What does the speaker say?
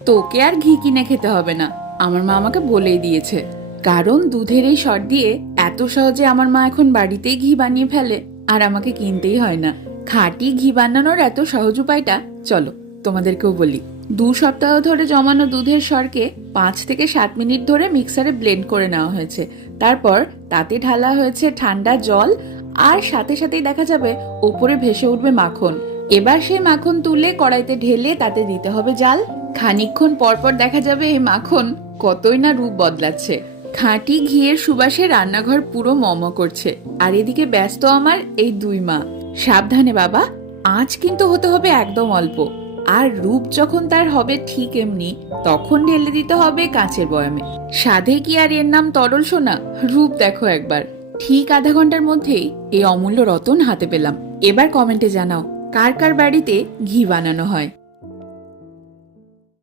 তোকে আর ঘি কিনে খেতে হবে না, আমার মা আমাকে বলেই দিয়েছে। কারণ দুধের এই সর দিয়ে এত সহজে আমার মা এখন বাড়িতেই ঘি বানিয়ে ফেলে, আর আমাকে কিনতেই হয় না। খাঁটি ঘি বানানোর এত সহজ উপায়টা চলো তোমাদেরকেও বলি। 2 সপ্তাহ ধরে জমানো দুধের সরকে 5 থেকে 7 মিনিট ধরে মিক্সারে ব্লেন্ড করে নেওয়া হয়েছে। তারপর তাতে ঢালা হয়েছে ঠান্ডা জল, আর সাথে সাথেই দেখা যাবে ওপরে ভেসে উঠবে মাখন। এবার সেই মাখন তুলে কড়াইতে ঢেলে তাতে দিতে হবে জাল। খানিকক্ষণ পরপর দেখা যাবে এই মাখন কতই না রূপ বদলাচ্ছে। খাঁটি ঘিয়ের সুবাসে রান্নাঘর পুরো মম করছে, আর এদিকে ব্যস্ত আমার এই 2 মা। সাবধানে বাবা, আঁচ কিন্তু হতে হবে একদম অল্প। আর রূপ যখন তার হবে ঠিক এমনি, তখন ঢেলে দিতে হবে কাঁচের বয়ামে। সাধে কি আর এর নাম তরল সোনা? রূপ দেখো একবার। ঠিক আধা ঘন্টার মধ্যেই এই অমূল্য রতন হাতে পেলাম। এবার কমেন্টে জানাও কার কার বাড়িতে ঘি বানানো হয়।